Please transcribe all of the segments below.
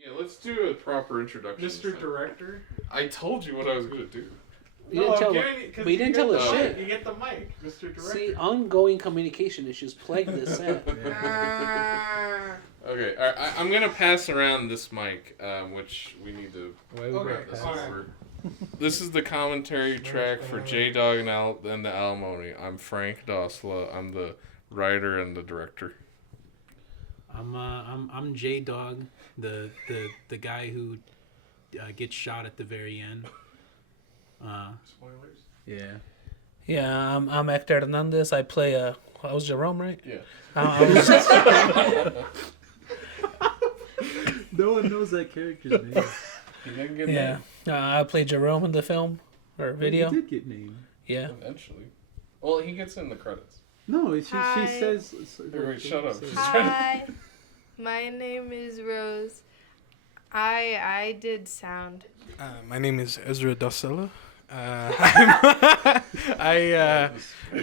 Yeah, let's do a proper introduction. Mr. Director. I told you what I was gonna do. You didn't tell but you didn't tell us shit. You get the mic, Mr. Director. See, ongoing communication issues plague this set. Okay, all right, I'm gonna pass around this mic, which we need to. Okay, This, all right. this is the commentary track for J Dog and the Alimony. I'm Frank Dosla. I'm the writer and the director. I'm J Dog, the guy who gets shot at the very end. Spoilers. Yeah. Yeah, I'm Hector Hernandez. I play I was Jerome, right? Yeah. No one knows that character's name. He didn't get Yeah. I play Jerome in the film or video. He did get named. Yeah. named eventually. Well, he gets in the credits. No, she Hi. says. Wait, shut up. Hi, my name is Rose. I did sound. My name is Ezra Dosella. I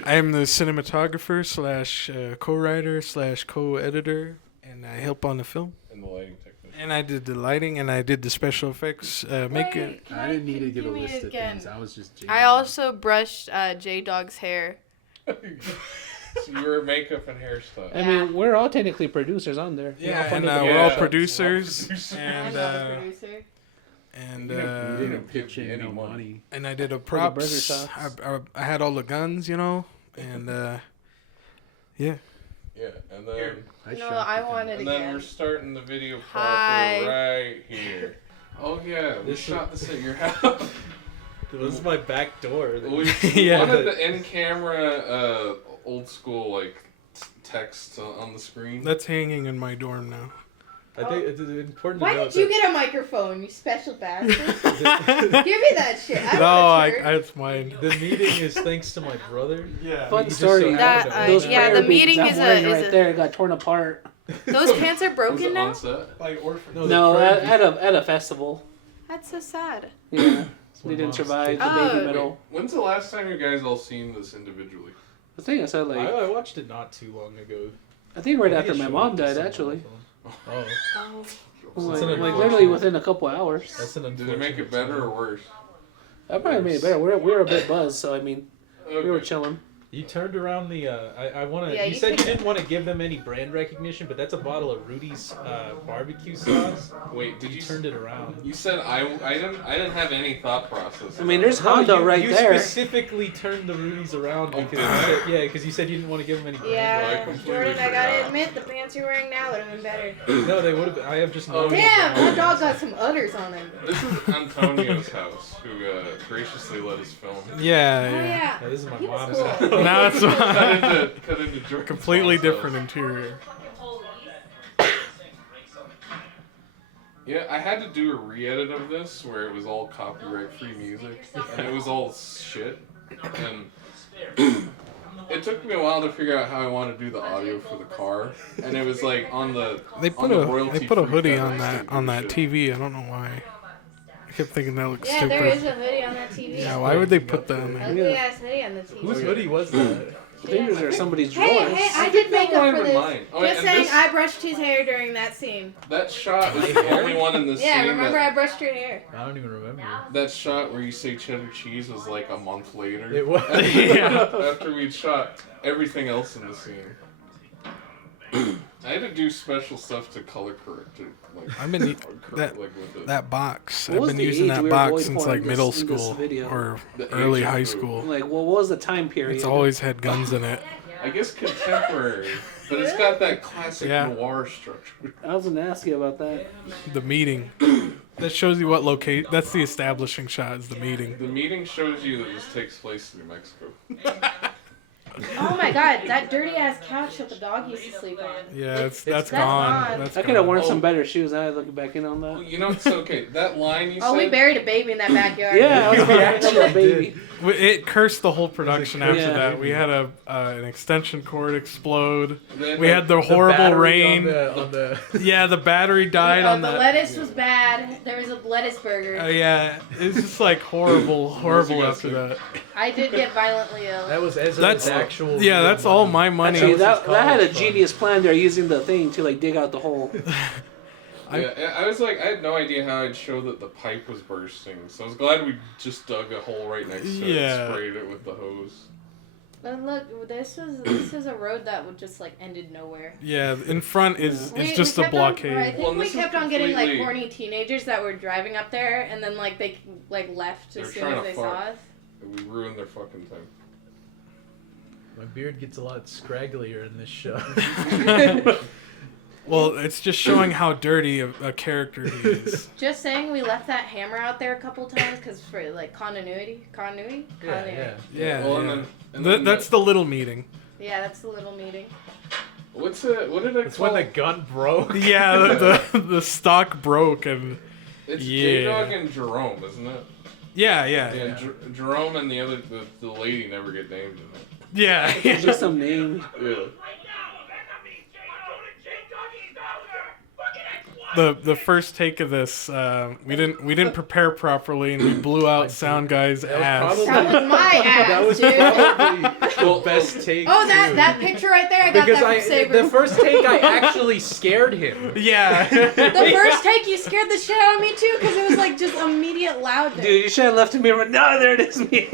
am the cinematographer / co-writer / co-editor, and I help on the film. And the lighting technician. And I did the lighting, and I did the special effects. Make it. Wait, I didn't need to give a me list of again. things. I was just. J I also brushed J Dog's hair. So you were makeup and hairstyle. I mean, we're all technically producers on there. Yeah, We're all and funded by we're all the show. producers, I'm and not a producer. and You didn't give pitch me in any no money. money. and I did a the props. burger shots. I had all the guns, and yeah. Yeah, and then No, I wanted and again. then we're starting the video proper Hi. right here. Oh yeah, we This shot this at your house. This is my back door. We Yeah. wanted the in-camera, old school like text on the screen. That's hanging in my dorm now. I think it's important Why to note did you that get a microphone, you special bastard? Give me that shit. I No, want it's mine. the meeting is thanks to my brother. Yeah. Fun He just story. so That, happened to Those own yeah, that. the prayer meeting beads is I'm a- wearing is right a- there got torn apart. Those pants are Was broken it now? on set? Like orphan. No, No, the friend- at a festival. That's so sad. Yeah, It's my they didn't mom's survive the kitchen. Oh. baby Wait, medal. when's the last time you guys all seen this individually? The thing I said, like, I watched it not too long ago. I think right I after think it my showed mom up died, somewhere on actually. my phone. Oh, Oh. Like, an like unfortunate- literally within a couple hours. that's an Did it unfortunate. make it better or time. worse? That probably made it better. We were a bit buzzed, so I mean, we were Okay. chilling. You turned around the. I want to. Yeah, you you said you could- didn't want to give them any brand recognition, but that's a bottle of Rudy's barbecue sauce. Wait, did You you turned it around. You said I didn't have any thought process. I mean, there's No, Honda you, right you there. specifically turned the Rudy's around Oh, because did you I? said, yeah, because you said you didn't want to give them any brand. I Yeah, completely Jordan, I gotta forgot. admit, the pants you're wearing now would have been better. No, they would have. I have just. Oh, normal Damn, brown that dog got pants. some udders on him. This is Antonio's house, who graciously let us film. Yeah, Oh, yeah. yeah. Yeah, this is my He was mom's cool. house. Now it's cut into Jordan's completely mom's different house. interior. Yeah, I had to do a re-edit of this where it was all copyright-free music, and it was all shit. And it took me a while to figure out how I want to do the audio for the car, and it was like on the They on put the a royalty-free hoodie cut, on I that still on do that shit. TV. I don't know why. I kept thinking that looks Yeah, stupid. there is a hoodie on that TV. Yeah, why would they put that on there? Ugly ass hoodie on the TV. Whose hoodie was that? I think those are somebody's drawers. Hey, hey, I did think makeup mine for were this. mine. Oh, wait, Just and saying, this- I brushed his hair during that scene. That shot is the only one in the Yeah, scene remember that, I brushed your hair. I don't even remember. that shot where you say cheddar cheese was like a month later. It was. After we'd shot everything else in the scene. I had to do special stuff to color correct it. Like, I've been like with it. that box. What I've was been the using age that we were box going since for like in this- middle in this school video? or The early age high group. school. Like, what was the time period? It's always had guns in it. I guess contemporary, but it's got that classic Yeah. noir structure. I was gonna ask you about that. The meeting. That shows you what location. That's the establishing shot. Is the meeting. The meeting shows you that this takes place in New Mexico. Oh my god, that dirty ass couch that the dog used to sleep on. Yeah, It's- that's that's gone. gone. That's I could have gone. worn Oh. some better shoes. I looking back in on Well, that. you know, it's okay. That line you Oh, said. we buried a baby in that backyard. Yeah, I was We about to actually pick up a baby. did. It cursed the whole production after Yeah. that. We had an extension cord explode. Then, We had the horrible battery rain. on the Yeah, the battery died on the that. lettuce was bad. There was a lettuce burger. Oh yeah, it's just like horrible you guys after do? that. I did get violently ill. That was Ezra's That's actual. yeah, real that's all money. my money. Actually, was his that had a college fund. genius plan. They're using the thing to like dig out the hole. I was like, I had no idea how I'd show that the pipe was bursting, so I was glad we just dug a hole right next to it and sprayed it with the hose. But look, this is a road that would just like ended nowhere. Yeah, in front is We just a kept blockade. I think Well, we this is kept on getting like completely- horny teenagers that were driving up there, and then like they like left They're as soon trying as to they fuck. saw us. We ruined their fucking time. My beard gets a lot scragglier in this show. Well, it's just showing how dirty a character he is. Just saying, we left that hammer out there a couple times because for like continuity. Yeah. Yeah, Well, yeah. and then That's the little meeting. Yeah, that's the little meeting. what did I It's call when the gun broke. Yeah, the stock broke and It's yeah. J-Dog and Jerome, isn't it? yeah. Yeah, Jerome and the lady never get named in it. Yeah. It's just some name. Yeah. The first take of this, we didn't prepare properly and we blew out sound guy's That was ass. probably- That was my ass, That was dude. probably Well, the best take. Oh, too. that picture right there, I got Because that from Saber. the first take, I actually scared him. Yeah. The first take, you scared the shit out of me too, because it was like just immediate loudness. Dude, you should have left me. No, there it is, me.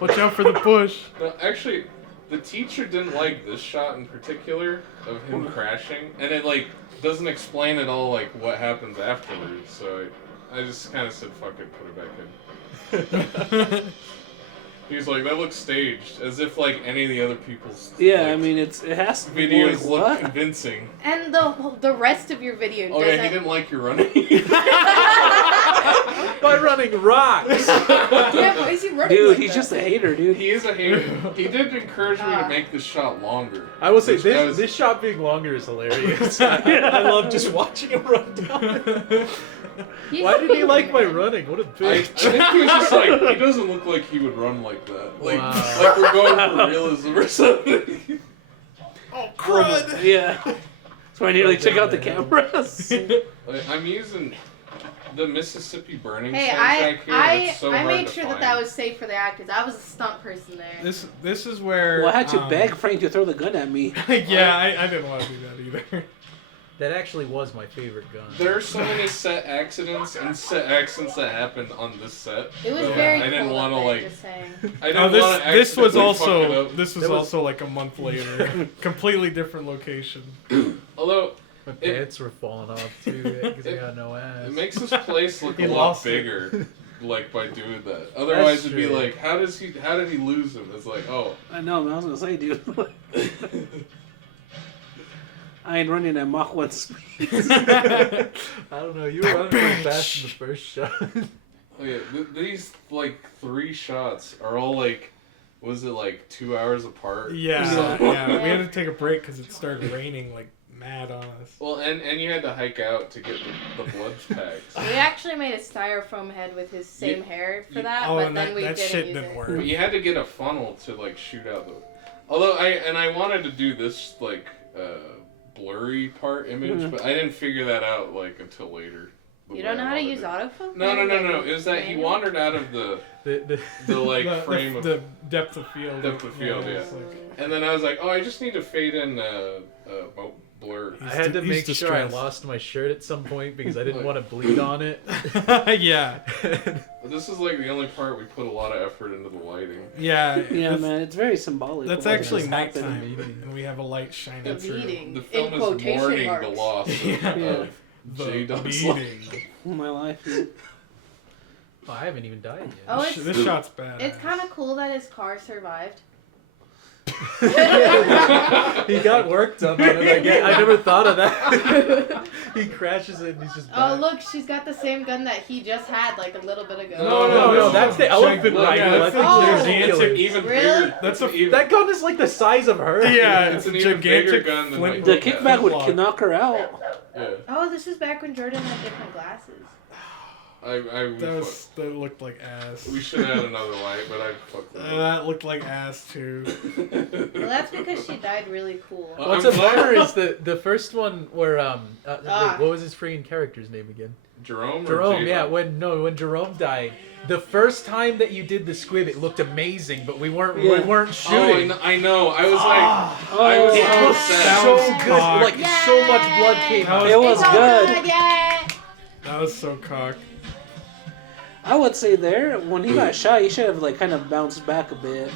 Watch out for the bush. No, actually, the teacher didn't like this shot in particular of him crashing, and it like doesn't explain at all like what happens afterwards. So I just kind of said, "Fuck it, put it back in." He's like, "That looks staged," as if like any of the other people's Yeah, like, I mean, it has to be videos like, look what? convincing. And the rest of your video Oh doesn't. yeah, he didn't like your running. By running rocks. Yeah, why is he running Dude, like he's that? just a hater, dude. He is a hater. He did encourage me to make this shot longer. I will say Which I this was- this shot being longer is hilarious. I love just watching him run down. He's Why did he a like my man. running? What a I bitch. think he was just like, he doesn't look like he would run like that. Like, Wow. like we're going for realism or something. Oh, crud. Yeah. So I nearly took out the cameras. Like, I'm using the Mississippi Burning Hey, soundtrack here. and it's so I hard made to sure find. that was safe for the actors. I was a stunt person there. This is where. Well, I had to beg Frank to throw the gun at me. Yeah, I didn't want to do that either. That actually was my favorite gun. There are so many set accidents and set accidents that happened on this set. It was that very I didn't cool want to up there, like. just saying. I No, didn't want to this was accidentally fuck it up. also like a month later, completely different location. Although My pants were falling off too because I got no ass. it makes this place look He a lot lost it. bigger, like by doing that. Otherwise, That's it'd be true. like, how did he lose him? It's like, oh. I know, man. I was gonna say, dude. I ain't running at Mach 1 speed. I don't know. You were running pretty bitch. fast in the first shot. Oh yeah, these like 3 shots are all like, was it like 2 hours apart? Yeah, So- yeah. We had to take a break because it started raining like mad on us. Well, and you had to hike out to get the blood packs. We actually made a styrofoam head with his same hair for that, Oh, but and then we that didn't shit use didn't it. work. But you had to get a funnel to like shoot out the. Although I wanted to do this like blurry part image, but I didn't figure that out like until later. the You way don't know I how to wanted use it. autofocus? No. It was that he Manual? wandered out of the The like frame of, the depth of field. Depth of field, yeah. it's like- and then I was like, oh, I just need to fade in blur. I had to He's make sure I distressed. lost my shirt at some point because I didn't want to bleed on it. yeah, But this is like the only part we put a lot of effort into the lighting. yeah. Yeah, that's, man. It's very symbolic. That's of what actually just happened. nighttime, and we have a light shining The through. meeting. The In film is quotation mourning marks. the loss of, Yeah. of The J-Dog's life. beating. My life. Dude. Oh, I haven't even died yet. Oh, This it's shot's bad. it's kind of cool that his car survived. He got work done on it. I never thought of that. He crashes it and he's just. Oh, back. look, she's got the same gun that he just had like a little bit ago. No, that's the elephant Look, rifle. yeah, That's that's the a gigantic- ridiculous. Even Really? bigger. That's a- even, That gun is like the size of her. Yeah, It's it's an a even bigger gigantic gun than flint. The like- kickback would Flintlock. knock her out. yeah. Oh, this is back when Jordan had different glasses. That looked like ass. We should have had another light, but I fucked it up. That looked like ass too. Well, that's because she died really cool. What's I'm a glad- bummer is the first one where wait, Ah. what was his freaking character's name again? Jerome. Or Jerome, J-Dog? yeah. When Jerome died, the first time that you did the squib, it looked amazing, but we weren't Oh, shooting. I know. I was like, I was It so was sad. so good. cock. Like so much blood came out. It was It's all good. Yeah. That was so cock. I would say there when he got shot, he should have like kind of bounced back a bit.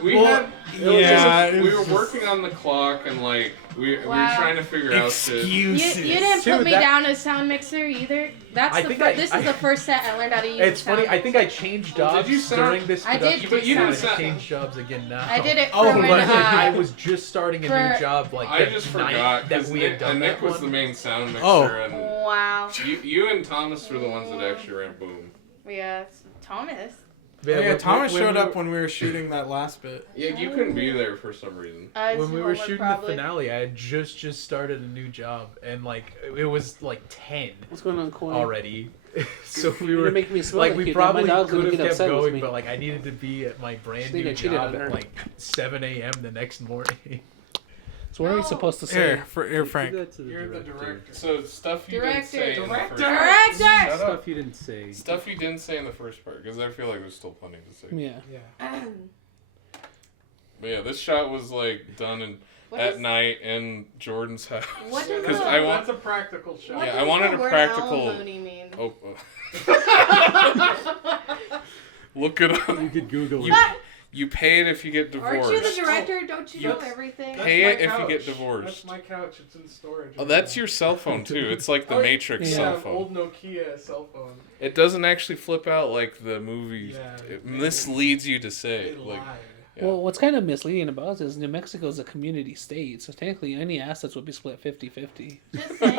We Well, had. yeah, it we was were just- working on the clock and like we were Wow. trying to figure out shit. You Excuses. didn't put Dude, me that- down as sound mixer either. That's I the think first. I- This I- is the first set I learned how to use. It's a sound funny. I think I mixer. changed Well, jobs did you sound- during this I did, production. but you and didn't I sound- changed jobs again now. I did it for Oh, when but I was just starting a new for- job like I the just night forgot that because we Nick, had done Nick that was one. the main sound mixer, Oh. and Wow. you and Thomas were the ones that actually ran Boom. Yeah, Thomas. Yeah, Thomas showed up when when we were shooting that last bit. Yeah, you couldn't be there for some reason. when we were Homework, shooting probably. the finale. I had just started a new job, and like it was like 10 What's going on, Corey? already. So we You're were making me smell like like we you. Now my probably dog's gonna could have get kept upset with going, me. but like I needed to be at my brand think I new cheated job on her. at like 7 a.m. the next morning. So what are we supposed to say? Here, Frank. You're the director. So stuff you didn't say in the first Director. part. Shut up. Stuff you didn't say. Stuff you didn't say in the first part, because I feel like there's still plenty to say. Yeah. But yeah, this shot was like done What at is- night in Jordan's house. What does Because the- I want. a practical shot. What Yeah, I does wanted the a word practical- alimony mean? Oh. Look it up. You could Google You, it. you pay it if you get Aren't you the divorced. director? Don't you know That's- everything? Pay it if you get divorced. That's my couch. It's in storage. Oh, that's your cell phone too. It's like the Oh, Matrix yeah, cell an phone. old Nokia cell phone. It doesn't actually flip out like the movie. Yeah, It misleads you to say. They Like, lied. yeah. Well, what's kind of misleading about this is New Mexico is a community state, so technically any assets would be split 50-50. Just saying.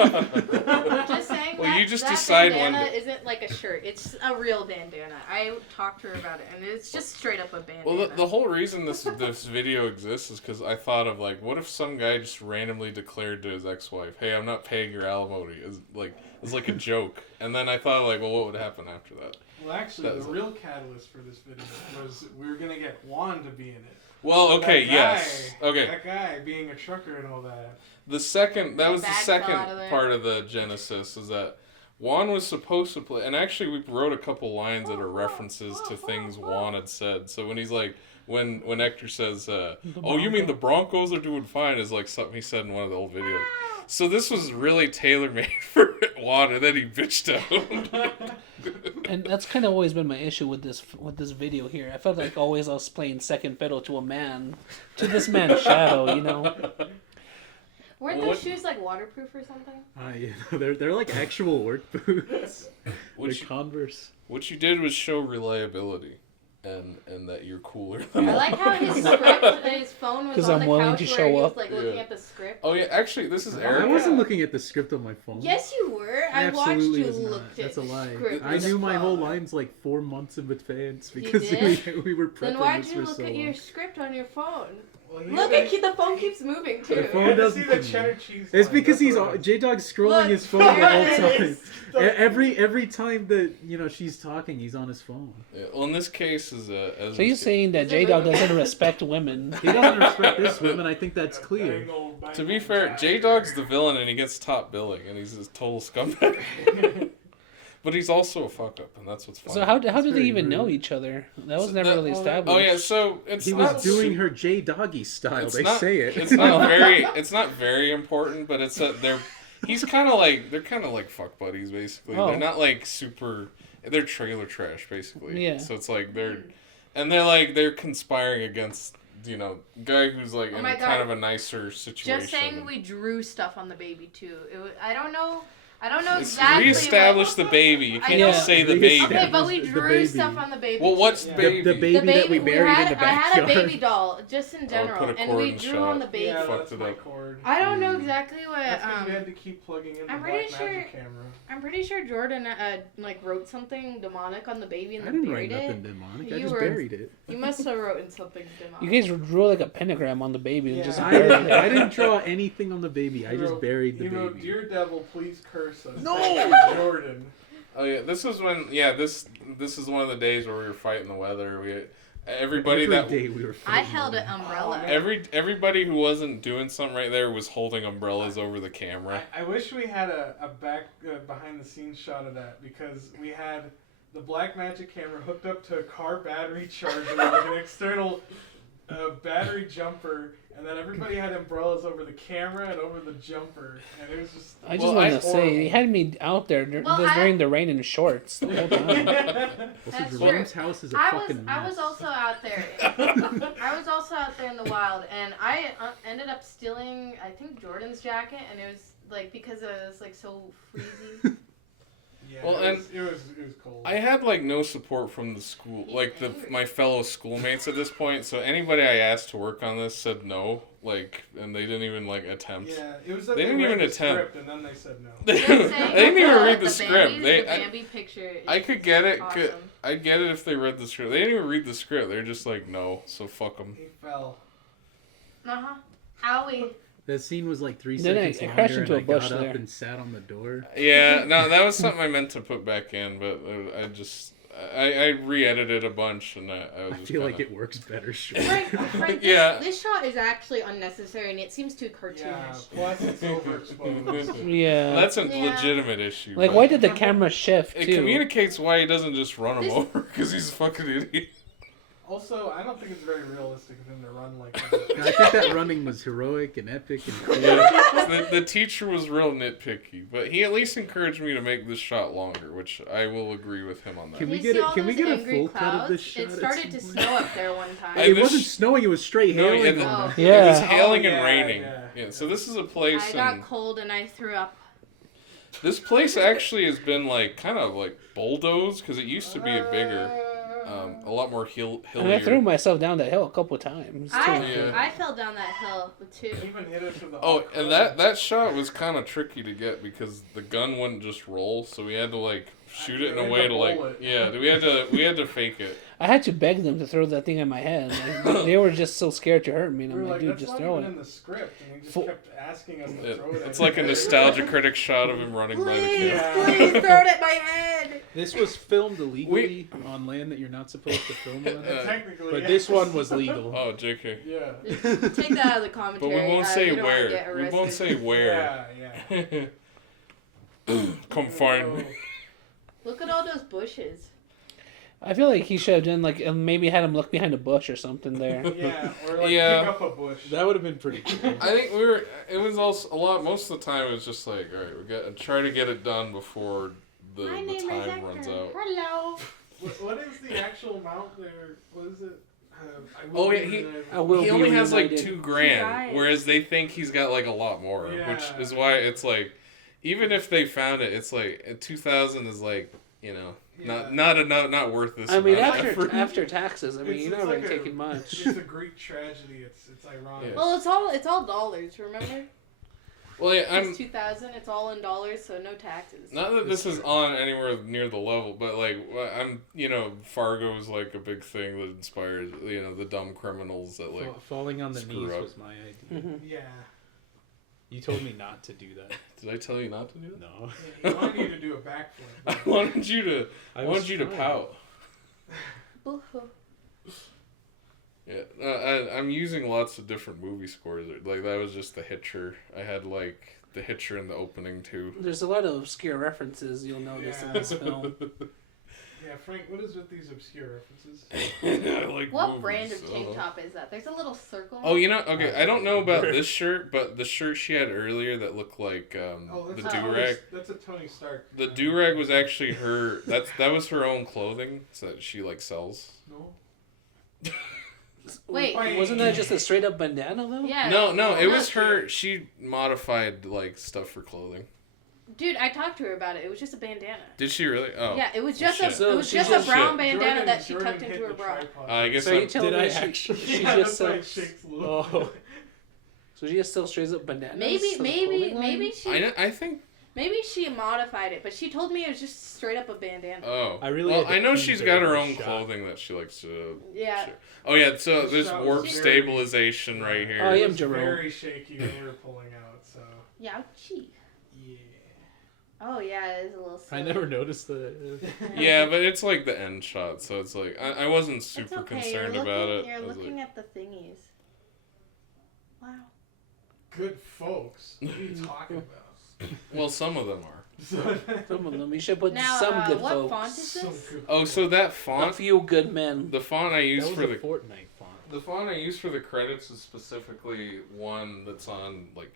Just saying. Well, that, you just that decide when bandana to- isn't like a shirt. It's a real bandana. I talked to her about it, and it's just straight up a bandana. Well, the whole reason this video exists is because I thought of like, what if some guy just randomly declared to his ex-wife, "Hey, I'm not paying your alimony," it's like a joke, and then I thought like, well, what would happen after that? Well, actually, That was the it. real catalyst for this video was we were gonna get Juan to be in it. Well, okay, That guy- yes, okay. That guy being a trucker and all that. That was the Bag second fell out of there. part of the genesis is that Juan was supposed to play, and actually we wrote a couple lines that are references to things Juan had said. So when he's like, when Hector says, "Oh, you mean the Broncos are doing fine," is like something he said in one of the old videos. So this was really tailor made for Juan, and then he bitched out. And that's kind of always been my issue with this video here. I felt like always I was playing second fiddle to this man's shadow, you know. Weren't Well, those what- shoes like waterproof or something? Yeah, they're like actual work boots. What They're you, Converse. what you did was show reliability, and that you're cooler than I like how his script, his phone was 'Cause on I'm the willing couch to where show he was up. like looking Yeah. at the script. Oh yeah, actually this is I Eric. wasn't looking at the script on my phone. Yes, you were. I watched Absolutely you was look not. at That's a lie. script I with knew the my whole phone. lines like 4 months in advance You because did? we were Then prepping why'd this you for look so at long. your script on your phone? Well, Look at the phone keeps moving too. The phone You doesn't see the keep cheddar moving. cheese. It's line, because that's he's what I- J-Dog's scrolling Look, his phone the there whole it time. is. Every time that she's talking, he's on his phone. Yeah, well, in this case is as So you're saying that J Dog doesn't respect women? He doesn't respect this woman. I think that's clear. Bangle, bangle, To be fair, jack. J Dog's the villain and he gets top billing and he's a total scumbag. But he's also a fuck up, and that's what's funny. So how do they very even know rude. each other? That was So never that- really established. Oh yeah, so it's He not was doing su- her J-Doggy style. it's They not- say it. It's not very important, but he's kind of like they're kind of like fuck buddies basically. Oh. They're not like super. They're trailer trash basically. Yeah. So it's like they're conspiring against guy who's like Oh in my kind God. of a nicer situation. Just saying, we drew stuff on the baby too. I don't know It's exactly. reestablish the baby. You can't know. just say the Reestablish baby. Okay, but we The drew baby. stuff on the baby. Well, what's Yeah. baby? The baby that we buried in the I had a backyard. baby doll, just in general, put a and cord we in the drew shot. on the baby. Yeah, Fucked that's it my up. cord. I don't know exactly what. That's 'cause we had to keep plugging in the I'm Black pretty Magic sure- camera. I'm pretty sure Jordan wrote something demonic on the baby and I then didn't write buried nothing it. demonic. I You just were- buried it. You must have written something demonic. You guys drew like a pentagram on the baby and Yeah. just I buried didn't, it. I didn't draw anything on the baby. I just buried the He wrote, baby. "Dear devil, please curse us." No! Thank you, Jordan. Oh yeah, this is when this is one of the days where we were fighting the weather. Everybody Every that day we were. I floating held an around. umbrella. everybody who wasn't doing something right there was holding umbrellas over the camera. I wish we had a back behind the scenes shot of that because we had the Blackmagic camera hooked up to a car battery charger with an external battery jumper, and then everybody had umbrellas over the camera and over the jumper, and it was just. I just Well, want I- to say, he had me out there during the rain in shorts the whole time. Also, That's Jerome's true. house is a I fucking mess. was also out there. I was also out there in the wild, and I ended up stealing, I think, Jordan's jacket, and it was like because it was like so freezy. Yeah, Well, it was cold. I had like no support from the school, like my fellow schoolmates at this point. So anybody I asked to work on this said no, like, and they didn't even like attempt. Yeah, it was that They they, didn't read even the attempt. script and then they said no. They Just didn't saying, even read the the script. the Bambi picture. I could get it. Awesome. I'd get it if they read the script. They didn't even read the script. They're just like, no, so fuck them. He fell. Owie. That scene was like 3 Then seconds I longer, crashed and into a I bush got up there. and sat on the door. Yeah, no, that was something I meant to put back in, but I re-edited a bunch, and I was I just feel kinda, like it works better. Sure. Frank, Yeah. this shot is actually unnecessary, and it seems too cartoonish. Yeah, plus it's overexposed. Yeah. That's a Yeah. legitimate issue. Like, but why did the camera shift, it too? communicates why he doesn't just run him This- over because he's a fucking idiot. Also, I don't think it's very realistic of him to run like No, that. I think that running was heroic and epic and cool. Yeah, the teacher was real nitpicky, but he at least encouraged me to make this shot longer, which I will agree with him on that. Can we You get see it? all Can we those get a angry full cut of this clouds? shot? It at started to some snow up there one time. I- It this- wasn't snowing. It was straight No, hailing. yeah, on Oh. us. It was Yeah. hailing and yeah, raining. yeah. Yeah, so this is a I place, got and cold and I threw up. this place actually has been like kind of like bulldozed because it used to be a bigger, a lot more And I threw hillier. myself down that hill a couple times, too. Yeah. I fell down that hill too. Even hit it to the. Oh, and that shot was kind of tricky to get because the gun wouldn't just roll, so we had to like shoot it in a We way had to to like bowl it. we had to fake it. I had to beg them to throw that thing at my head. Like, they were just so scared to hurt me. And We I'm were like, like, dude, that's just not throw even it. in the script, and he just Full- kept asking us to throw it. It's at like a him. nostalgia critic shot of him running by the Please, camera. please throw it at my head. This was filmed illegally on land that you're not supposed to film on. Technically, But yeah. this one was legal. Oh, JK. Yeah. Take that out of the But commentary. we won't say you don't wanna where. get We won't arrested. say where. Yeah, yeah. Come find me. Look at all those bushes. I feel like he should have done, like, maybe had him look behind a bush or something there. Yeah, or like Yeah. pick up a bush. That would have been pretty cool. I think it was also a lot, most of the time it was just like, alright, we got to try to get it done before the time runs out. Hello. What is the actual amount there? What is it? I Oh, will yeah, be he- there. I will He be only has like reunited. $2,000, guys. whereas they think he's got like a lot more, which Yeah. is why it's like, even if they found it, it's like 2,000 is like, you know, Yeah. not worth this. I mean, amount of effort. after taxes, I mean, It's- you're it's not really like a- taking much. It's a Greek tragedy. It's ironic. Yeah. Well, it's all dollars. Remember? Well, yeah, It's 2000. It's all in dollars, so no taxes. not that this is on anywhere near the level, but like Fargo is like a big thing that inspired the dumb criminals that like. Falling on the screw knees up. was my idea. Mhm. Yeah. You told me not to do that. Did I tell you not to do that? No. He wanted you to do a backflip. I wanted you to. I was wanted you to trying. pout. Boo-hoo. Yeah, I'm using lots of different movie scores. Like that was just The Hitcher. I had like The Hitcher in the opening too. There's a lot of obscure references you'll notice in this film. Yeah, Frank, what is with these obscure references? I like What movies, brand of so- tank top is that? There's a little circle. Oh, okay. I don't know about this shirt, but the shirt she had earlier that looked like the that's do-rag. That's a Tony Stark. The do-rag was actually her. That was her own clothing that she like sells. No. Wait. Wasn't that just a straight up bandana though? Yeah. No, it was Not- her. She modified like stuff for clothing. Dude, I talked to her about it. It was just a bandana. Did she really? Oh. Yeah, it was just shit. a So it was she just just- a brown shit. bandana that she Jordan tucked hit into her the bra. tripod. I guess So you I'm, telling Did me I she actually- just That's why it sells, shakes a little bit. so she just still straight up bananas? Maybe as a clothing line? I think. maybe she modified it, but she told me it was just straight up a bandana. Oh. I really Well, had to I know pee she's during got her the own shot. clothing that she likes to. Yeah. Oh yeah, so there's shot warp was very- stabilization right here. Oh, I It am was Jerome. very shaky when we were pulling out, so Youchie. yeah. Oh yeah, it is a little. I Silly. never noticed the. Yeah, but it's like the end shot, so it's like I wasn't It's super okay. concerned You're about looking, it. You're I was looking like, at the thingies. Wow. Good folks. What are you talking about? well, some of them are. Some of them. You should put Now, some good what folks. font is So this? good Oh, so that A font, few good men. the font I That use was for a the Fortnite font. The font I use for the credits is specifically one that's on, like,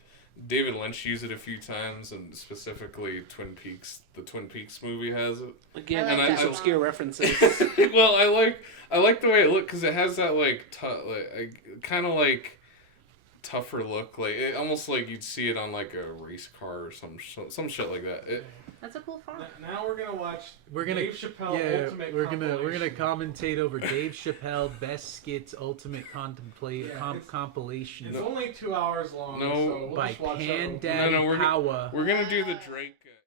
David Lynch used it a few times, and specifically Twin Peaks. The Twin Peaks movie has it. Again, I like these that obscure font. references. Well, I like the way it looked because it has that like kind of like tougher look, like it, almost like you'd see it on like a race car or some shit like that. That's a cool font. Now we're gonna watch We're gonna Dave Chappelle yeah, Ultimate we're gonna Compilation. commentate over Dave Chappelle Best Skits Ultimate Compilation It's only 2 hours long, No, so we'll by just watch Pan that. Daddy No, we're Power. We're gonna do the Drake.